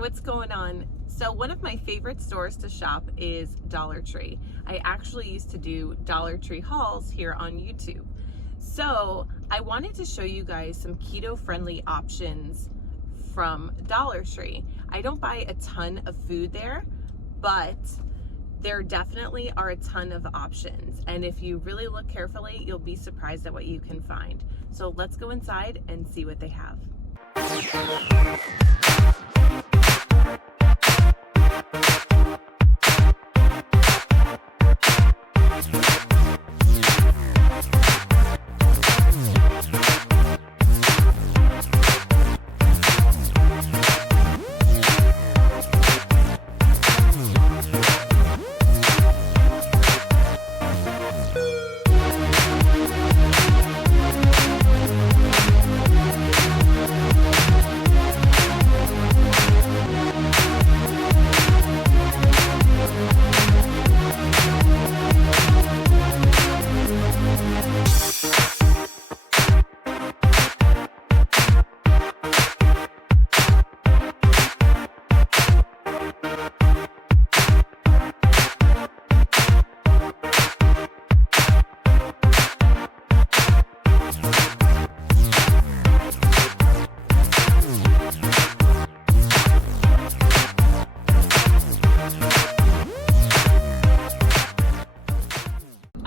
what's going on? So one of my favorite stores to shop is Dollar Tree. I actually used to do Dollar Tree hauls here on YouTube. So I wanted to show you guys some keto-friendly options from Dollar Tree. I don't buy a ton of food there, but there definitely are a ton of options. And if you really look carefully, you'll be surprised at what you can find. So let's go inside and see what they have.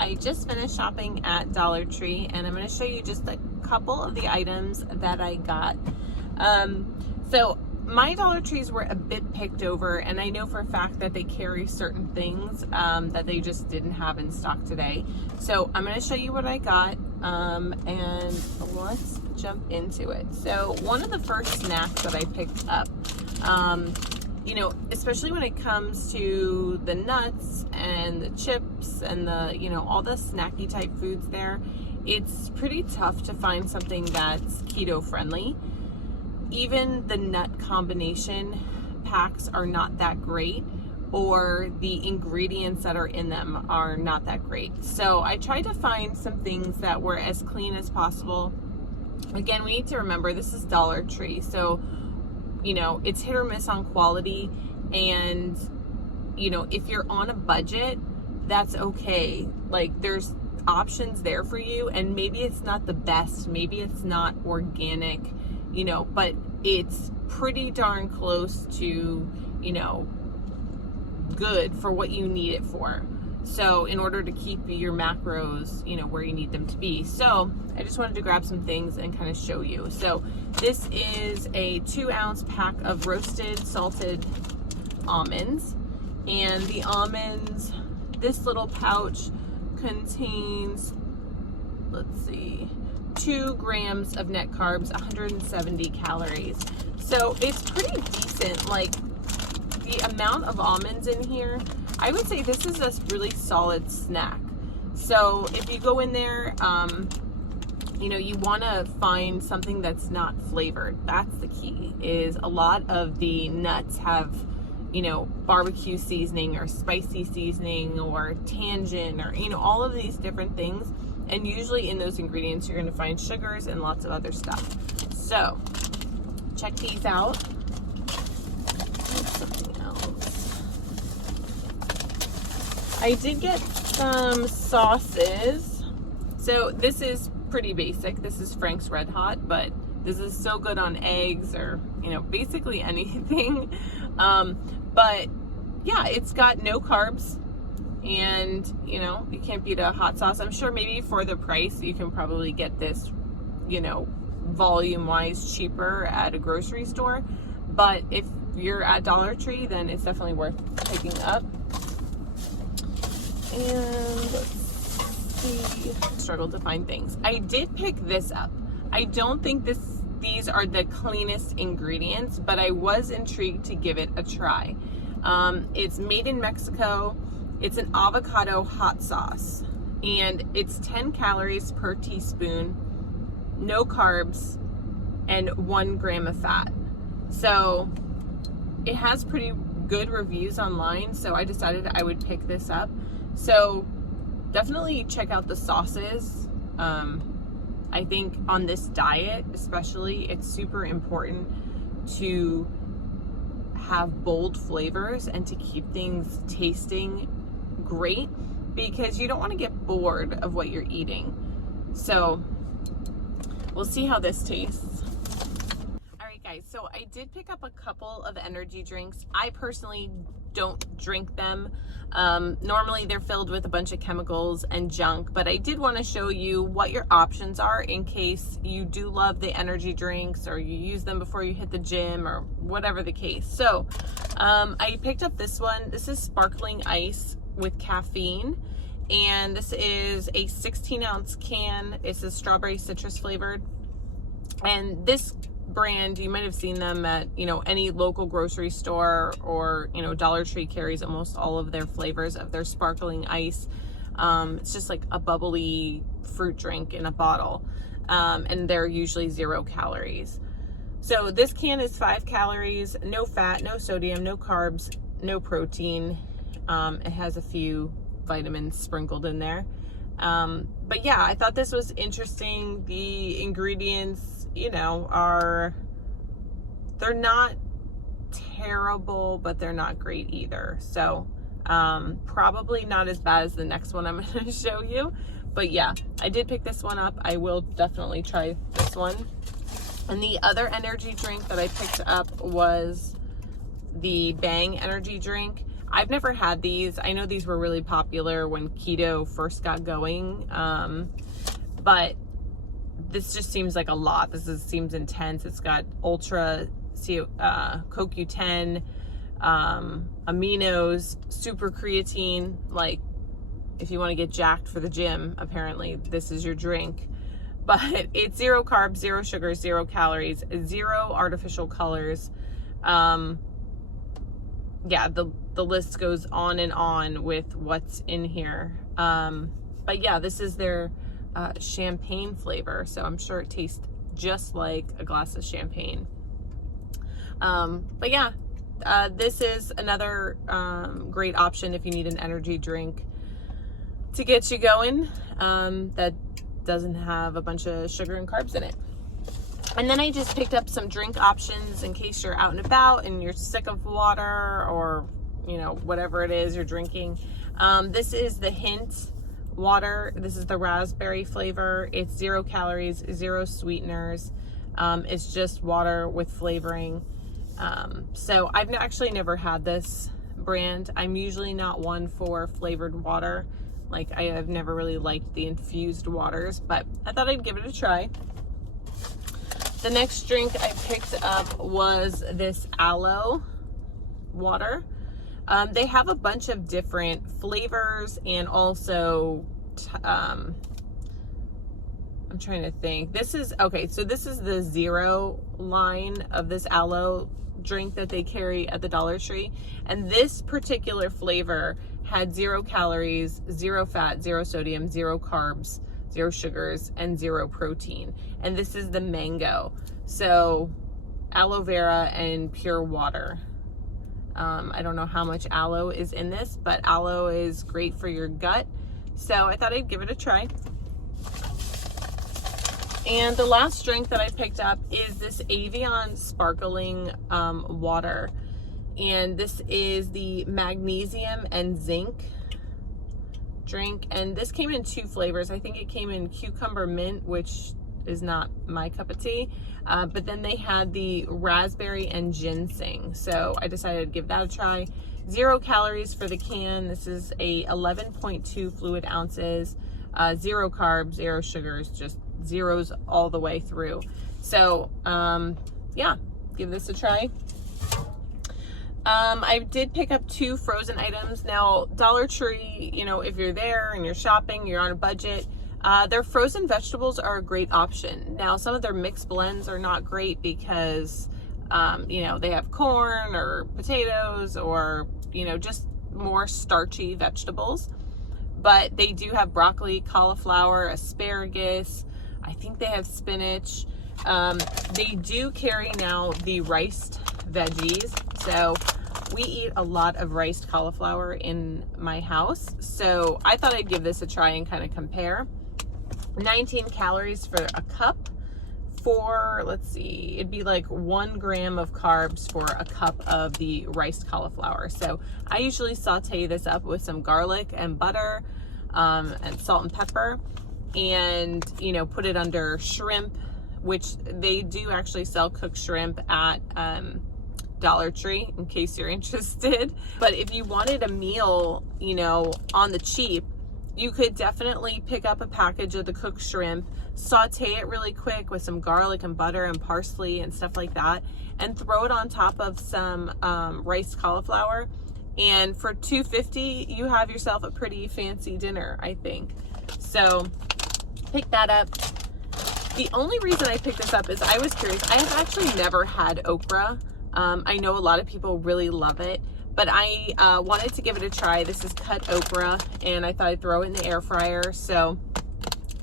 I just finished shopping at Dollar Tree and I'm going to show you just a couple of the items that I got. So my Dollar Trees were a bit picked over, and I know for a fact that they carry certain things that they just didn't have in stock today. So I'm going to show you what I got and let's jump into it. So one of the first snacks that I picked up, you know, especially when it comes to the nuts and the chips and the, you know, all the snacky type foods there, it's pretty tough to find something that's keto friendly. Even the nut combination packs are not that great, or the ingredients that are in them are not that great. So I tried to find some things that were as clean as possible. Again, we need to remember this is Dollar Tree, so you know, it's hit or miss on quality, and you know, if you're on a budget, that's okay. Like, there's options there for you, and maybe it's not the best, maybe it's not organic, you know, but it's pretty darn close to, you know, good for what you need it for. So in order to keep your macros, you know, where you need them to be. So I just wanted to grab some things and kind of show you. So this is a 2-ounce pack of roasted salted almonds, and the almonds, this little pouch contains, let's see, 2 grams of net carbs, 170 calories. So it's pretty decent. Like, the amount of almonds in here, I would say this is a really solid snack. So if you go in there, you know, you want to find something that's not flavored. That's the key. Is a lot of the nuts have, you know, barbecue seasoning or spicy seasoning or tangent, or, you know, all of these different things. And usually in those ingredients, you're going to find sugars and lots of other stuff. So check these out. Something else. I did get some sauces. So this is pretty basic. This is Frank's Red Hot, but this is so good on eggs, or, you know, basically anything. But yeah, it's got no carbs, and you know, you can't beat a hot sauce. I'm sure maybe for the price you can probably get this, you know, volume wise cheaper at a grocery store, but if you're at Dollar Tree, then it's definitely worth picking up. And let's see, struggled to find things. I did pick this up. I don't think these are the cleanest ingredients, but I was intrigued to give it a try. It's made in Mexico. It's an avocado hot sauce, and it's 10 calories per teaspoon, no carbs, and 1 gram of fat. So it has pretty good reviews online, so I decided I would pick this up. So definitely check out the sauces. I think on this diet especially, it's super important to have bold flavors and to keep things tasting great, because you don't want to get bored of what you're eating. So we'll see how this tastes. All right, guys, so I did pick up a couple of energy drinks. I personally don't drink them. Normally they're filled with a bunch of chemicals and junk, but I did want to show you what your options are in case you do love the energy drinks or you use them before you hit the gym or whatever the case. So I picked up this one. This is sparkling ice with caffeine, and this is a 16-ounce can. It's a strawberry citrus flavored, and this brand, you might have seen them at, you know, any local grocery store, or, you know, Dollar Tree carries almost all of their flavors of their sparkling ice. It's just like a bubbly fruit drink in a bottle, and they're usually 0 calories. So this can is 5 calories, no fat, no sodium, no carbs, no protein. It has a few vitamins sprinkled in there. But yeah, I thought this was interesting. The ingredients, you know, they're not terrible, but they're not great either. So probably not as bad as the next one I'm going to show you. But yeah, I did pick this one up. I will definitely try this one. And the other energy drink that I picked up was the Bang energy drink. I've never had these. I know these were really popular when keto first got going, but this just seems like a lot. Seems intense. It's got ultra CoQ10, aminos, super creatine. Like, if you want to get jacked for the gym, apparently this is your drink. But it's 0 carbs, 0 sugar, 0 calories, 0 artificial colors. Yeah, the list goes on and on with what's in here. But yeah, this is their champagne flavor, so I'm sure it tastes just like a glass of champagne. But yeah, this is another great option if you need an energy drink to get you going, that doesn't have a bunch of sugar and carbs in it. And then I just picked up some drink options in case you're out and about and you're sick of water, or, you know, whatever it is you're drinking. This is the Hint water. This is the raspberry flavor. It's 0 calories, 0 sweeteners. It's just water with flavoring. So I've actually never had this brand. I'm usually not one for flavored water. Like, I have never really liked the infused waters, but I thought I'd give it a try. The next drink I picked up was this aloe water. They have a bunch of different flavors, and also, I'm trying to think. This is, okay, so this is the 0 line of this aloe drink that they carry at the Dollar Tree. And this particular flavor had 0 calories, 0 fat, 0 sodium, 0 carbs, 0 sugars, and 0 protein. And this is the mango. So aloe vera and pure water. I don't know how much aloe is in this, but aloe is great for your gut. So I thought I'd give it a try. And the last drink that I picked up is this Evian sparkling water. And this is the magnesium and zinc drink. And this came in 2 flavors. I think it came in cucumber mint, which is not my cup of tea. But then they had the raspberry and ginseng. So I decided to give that a try. 0 calories for the can. This is a 11.2 fluid ounces, 0 carbs, 0 sugars, just zeros all the way through. So yeah, give this a try. I did pick up 2 frozen items. Now, Dollar Tree, you know, if you're there and you're shopping, you're on a budget, their frozen vegetables are a great option. Now, some of their mixed blends are not great because, you know, they have corn or potatoes or, you know, just more starchy vegetables. But they do have broccoli, cauliflower, asparagus. I think they have spinach. They do carry now the riced veggies. So we eat a lot of riced cauliflower in my house. So I thought I'd give this a try and kind of compare. 19 calories for a cup, for, let's see, it'd be like 1 gram of carbs for a cup of the riced cauliflower. So I usually saute this up with some garlic and butter, and salt and pepper, and, you know, put it under shrimp, which they do actually sell cooked shrimp at Dollar Tree, in case you're interested. But if you wanted a meal, you know, on the cheap, you could definitely pick up a package of the cooked shrimp, saute it really quick with some garlic and butter and parsley and stuff like that, and throw it on top of some riced cauliflower. And for $2.50, you have yourself a pretty fancy dinner, I think. So pick that up. The only reason I picked this up is I was curious. I have actually never had okra. I know a lot of people really love it, but I wanted to give it a try. This is cut okra, and I thought I'd throw it in the air fryer, so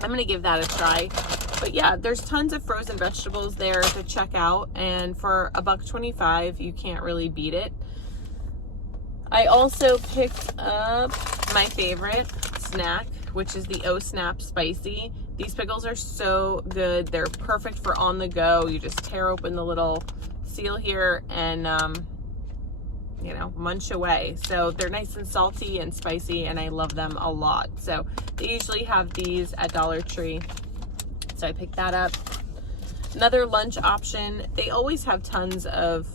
I'm gonna give that a try. But yeah, there's tons of frozen vegetables there to check out, and for $1.25, you can't really beat it. I also picked up my favorite snack, which is the O Snap Spicy. These pickles are so good. They're perfect for on the go. You just tear open the little seal here and you know, munch away. So they're nice and salty and spicy, and I love them a lot. So they usually have these at Dollar Tree, so I picked that up. Another lunch option, they always have tons of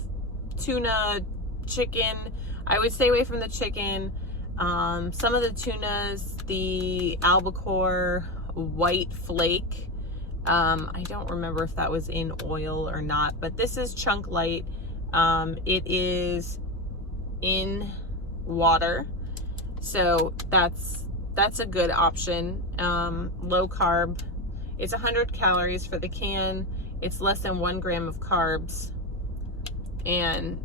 tuna, chicken. I would stay away from the chicken. Some of the tunas, the albacore white flake, I don't remember if that was in oil or not, but this is chunk light. It is in water, so that's a good option. Low carb. It's 100 calories for the can. It's less than 1 gram of carbs, and,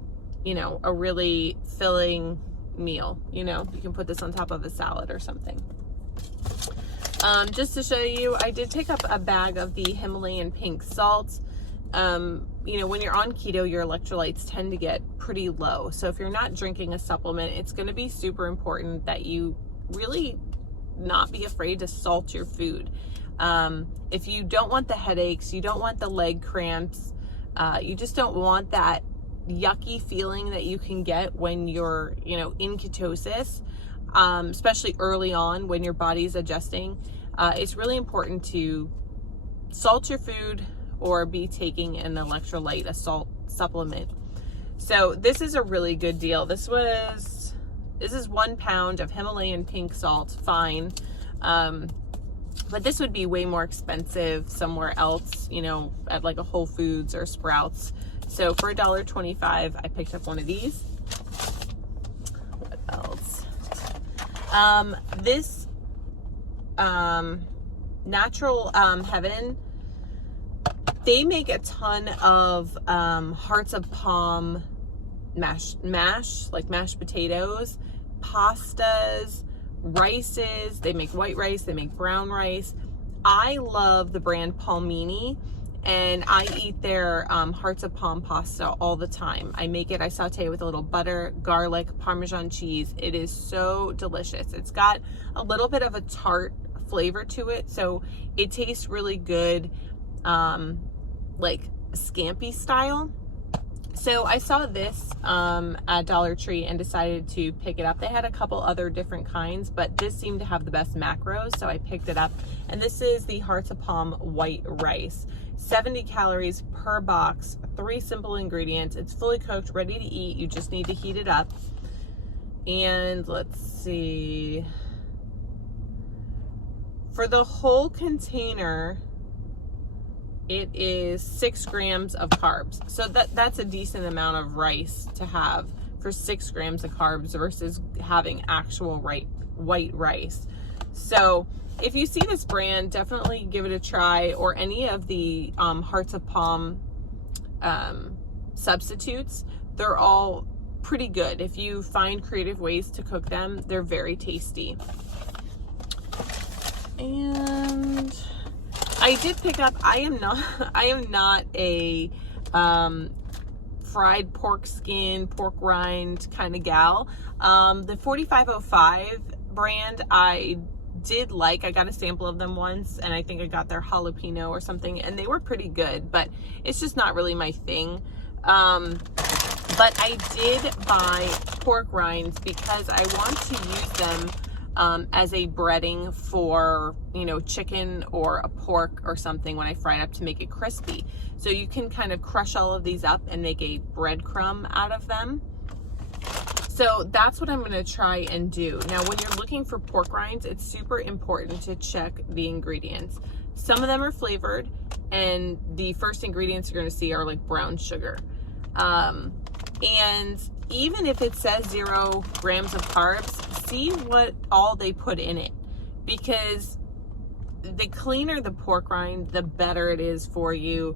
you know, a really filling meal. You know, you can put this on top of a salad or something. Just to show you, I did pick up a bag of the Himalayan pink salt. You know, when you're on keto, your electrolytes tend to get pretty low. So if you're not drinking a supplement, it's going to be super important that you really not be afraid to salt your food. If you don't want the headaches, you don't want the leg cramps, you just don't want that yucky feeling that you can get when you're, you know, in ketosis, especially early on when your body's adjusting, it's really important to salt your food or be taking an electrolyte, a salt supplement. So this is a really good deal. This is 1 pound of Himalayan pink salt, fine. But this would be way more expensive somewhere else, you know, at like a Whole Foods or Sprouts. So for $1.25, I picked up one of these. What else? This Natural Heaven, they make a ton of hearts of palm mash, like mashed potatoes, pastas, rices. They make white rice, they make brown rice. I love the brand Palmini, and I eat their hearts of palm pasta all the time. I make it, I saute it with a little butter, garlic, Parmesan cheese. It is so delicious. It's got a little bit of a tart flavor to it, so it tastes really good, like scampi style. So I saw this at Dollar Tree and decided to pick it up. They had a couple other different kinds, but this seemed to have the best macros, so I picked it up. And this is the Hearts of Palm white rice. 70 calories per box, 3 simple ingredients. It's fully cooked, ready to eat. You just need to heat it up. And let's see. For the whole container, it is 6 grams of carbs. So that's a decent amount of rice to have for 6 grams of carbs versus having actual white rice. So if you see this brand, definitely give it a try, or any of the Hearts of Palm substitutes. They're all pretty good. If you find creative ways to cook them, they're very tasty. And I did pick up, I am not a fried pork skin, pork rind kind of gal. The 4505 brand I did like, I got a sample of them once, and I think I got their jalapeno or something, and they were pretty good, but it's just not really my thing. But I did buy pork rinds because I want to use them as a breading for, you know, chicken or a pork or something when I fry it up to make it crispy. So you can kind of crush all of these up and make a breadcrumb out of them. So that's what I'm going to try and do. Now, when you're looking for pork rinds, it's super important to check the ingredients. Some of them are flavored, and the first ingredients you're going to see are like brown sugar. And even if it says 0 grams of carbs, see what all they put in it, because the cleaner the pork rind, the better it is for you,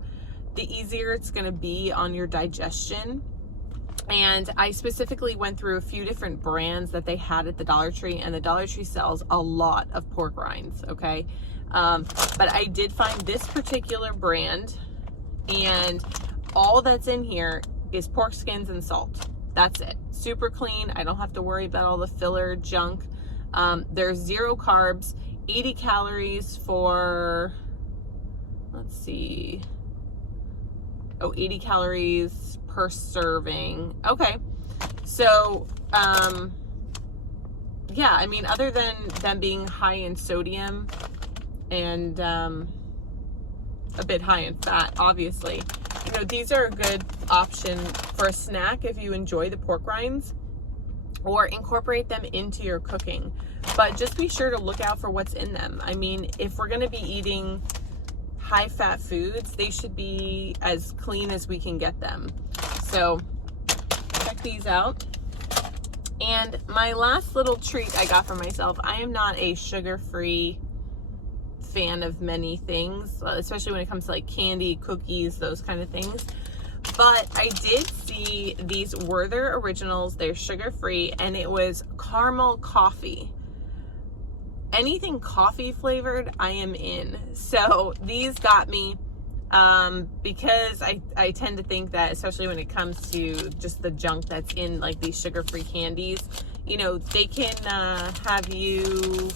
the easier it's going to be on your digestion. And I specifically went through a few different brands that they had at the Dollar Tree, and the Dollar Tree sells a lot of pork rinds, okay? But I did find this particular brand, and all that's in here is pork skins and salt. That's it. Super clean. I don't have to worry about all the filler junk. There's 0 carbs, 80 calories for, let's see, 80 calories per serving. Okay. So, yeah, I mean, other than them being high in sodium and a bit high in fat, obviously, you know, these are a good option for a snack if you enjoy the pork rinds, or incorporate them into your cooking. But just be sure to look out for what's in them. I mean, if we're going to be eating high fat foods, they should be as clean as we can get them. So check these out. And my last little treat I got for myself, I am not a sugar-free fan of many things, especially when it comes to like candy, cookies, those kind of things. But I did see these Werther Originals. They're sugar-free, and it was caramel coffee. Anything coffee flavored, I am in. So these got me because I tend to think that, especially when it comes to just the junk that's in like these sugar-free candies, you know, they can have you,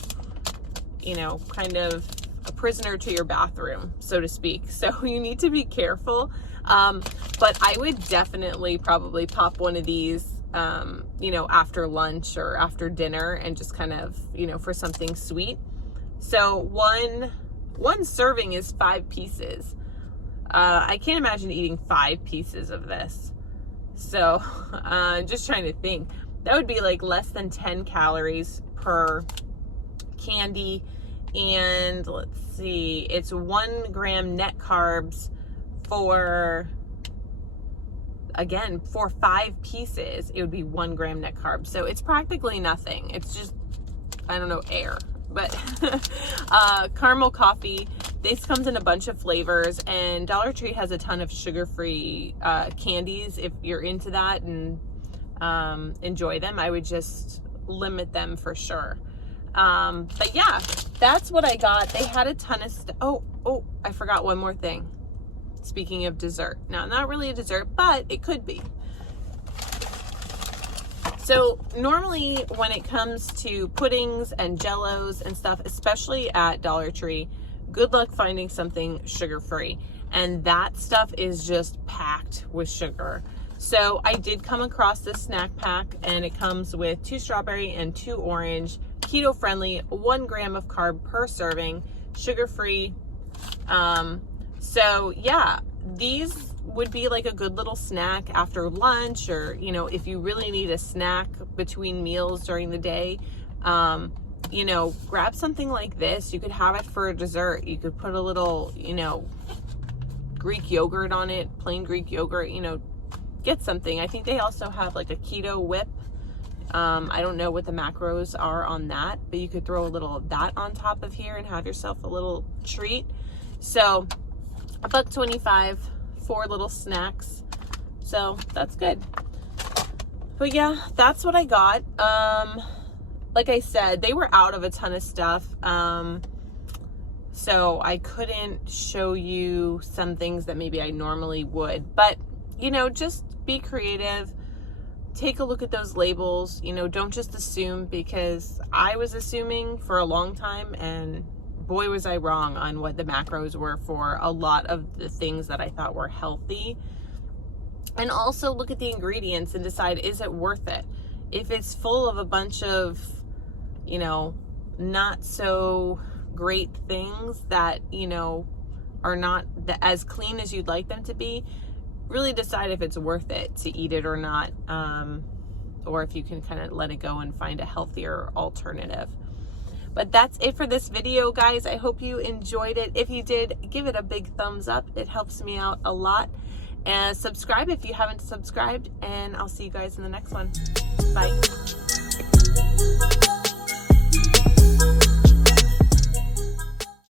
you know, kind of a prisoner to your bathroom, so to speak. So you need to be careful. But I would definitely probably pop one of these, you know, after lunch or after dinner, and just kind of, you know, for something sweet. So one serving is 5 pieces. I can't imagine eating 5 pieces of this. So, just trying to think, that would be like less than 10 calories per candy. And let's see, it's 1 gram net carbs for, again, for 5 pieces, it would be 1 gram net carbs. So it's practically nothing. It's just, I don't know, air. But caramel coffee, this comes in a bunch of flavors, and Dollar Tree has a ton of sugar-free candies. If you're into that and enjoy them, I would just limit them for sure. But yeah, that's what I got. They had a ton of stuff. Oh, I forgot one more thing. Speaking of dessert. Now, not really a dessert, but it could be. So normally when it comes to puddings and jellos and stuff, especially at Dollar Tree, good luck finding something sugar-free. And that stuff is just packed with sugar. So I did come across this snack pack, and it comes with 2 strawberry and 2 orange, keto-friendly, 1 gram of carb per serving, sugar-free. So yeah, these would be like a good little snack after lunch, or, you know, if you really need a snack between meals during the day, you know, grab something like this. You could have it for a dessert. You could put a little, you know, Greek yogurt on it, plain Greek yogurt, you know, get something. I think they also have like a keto whip. I don't know what the macros are on that, but you could throw a little of that on top of here and have yourself a little treat. So $1.25, 4 little snacks. So that's good. But yeah, that's what I got. Like I said, they were out of a ton of stuff. So I couldn't show you some things that maybe I normally would, but you know, just be creative. take a look at those labels. You know, don't just assume, because I was assuming for a long time, and boy was I wrong on what the macros were for a lot of the things that I thought were healthy. And also look at the ingredients and decide, is it worth it? If it's full of a bunch of, you know, not so great things that, you know, are not as clean as you'd like them to be, really decide if it's worth it to eat it or not, or if you can kind of let it go and find a healthier alternative. But that's it for this video, guys. I hope you enjoyed it. If you did, give it a big thumbs up. It helps me out a lot. And subscribe if you haven't subscribed, and I'll see you guys in the next one. Bye.